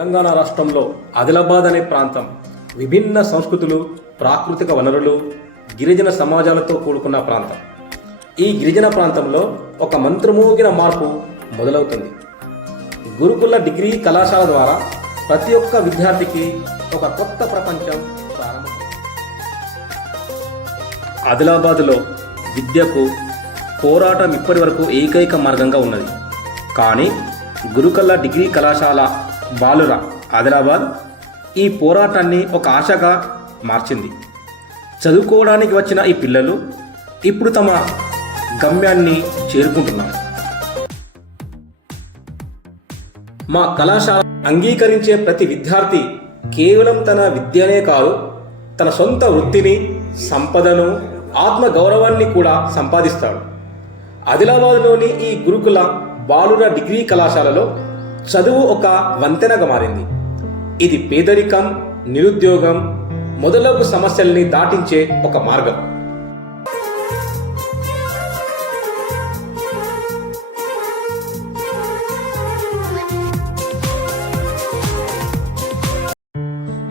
తెలంగాణ రాష్ట్రంలో ఆదిలాబాద్ అనే ప్రాంతం విభిన్న సంస్కృతులు, ప్రాకృతిక వనరులు, గిరిజన సమాజాలతో కూడుకున్న ప్రాంతం. ఈ గిరిజన ప్రాంతంలో ఒక మంత్రమోగిన మార్పు మొదలవుతుంది. గురుకుల డిగ్రీ కళాశాల ద్వారా ప్రతి ఒక్క విద్యార్థికి ఒక కొత్త ప్రపంచం ప్రారంభం. ఆదిలాబాద్లో విద్యకు పోరాటం ఇప్పటి వరకు ఏకైక మార్గంగా ఉన్నది. కానీ గురుకుల డిగ్రీ కళాశాల బాలుర ఆదిలాబాద్ ఈ పోరాటాన్ని ఒక ఆశగా మార్చింది. చదువుకోవడానికి వచ్చిన ఈ పిల్లలు ఇప్పుడు తమ గమ్యాన్ని చేరుకుంటున్నారు. మా కళాశాల అంగీకరించే ప్రతి విద్యార్థి కేవలం తన విద్యనే కాదు, తన సొంత వృత్తిని, సంపదను, ఆత్మగౌరవాన్ని కూడా సంపాదిస్తాడు. ఆదిలాబాద్లోని ఈ గురుకుల బాలుర డిగ్రీ కళాశాలలో చదువు ఒక వంతెనగా మారింది. ఇది పేదరికం, నిరుద్యోగం మొదలగు సమస్యల్ని దాటించే ఒక మార్గం.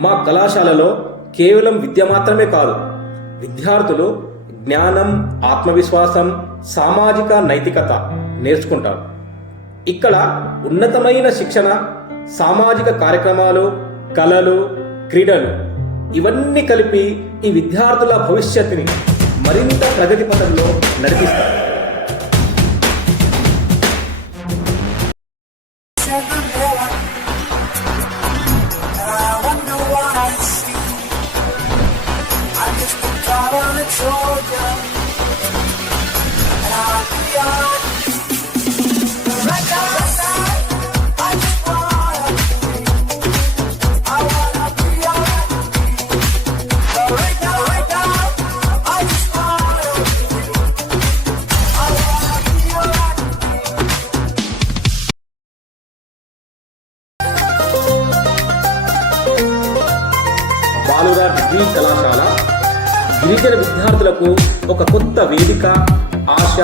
మా కళాశాలలో కేవలం విద్య మాత్రమే కాదు, విద్యార్థులు జ్ఞానం, ఆత్మవిశ్వాసం, సామాజిక నైతికత నేర్చుకుంటారు. ఇక్కడ ఉన్నతమైన శిక్షణ, సామాజిక కార్యక్రమాలు, కళలు, క్రీడలు ఇవన్నీ కలిపి ఈ విద్యార్థుల భవిష్యత్తుని మరింత ప్రగతి పథంలో నడిపిస్తారు. బాలుర డిగ్రీ కళాశాల గిరిజన విద్యార్థులకు ఒక కొత్త వేదిక, ఆశ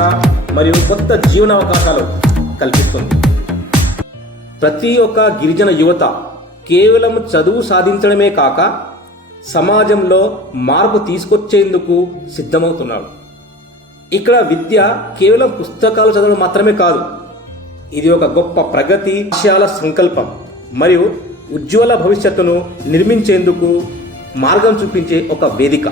మరియు కొత్త జీవనావకాశాలు కల్పిస్తుంది. ప్రతి ఒక్క గిరిజన యువత కేవలం చదువు సాధించడమే కాక సమాజంలో మార్పు తీసుకొచ్చేందుకు సిద్ధమవుతున్నాడు. ఇక్కడ విద్య కేవలం పుస్తకాలు చదవడం మాత్రమే కాదు, ఇది ఒక గొప్ప ప్రగతి, ఆశయాల సంకల్పం మరియు ఉజ్వల భవిష్యత్తును నిర్మించేందుకు మార్గం చూపించే ఒక వేదిక.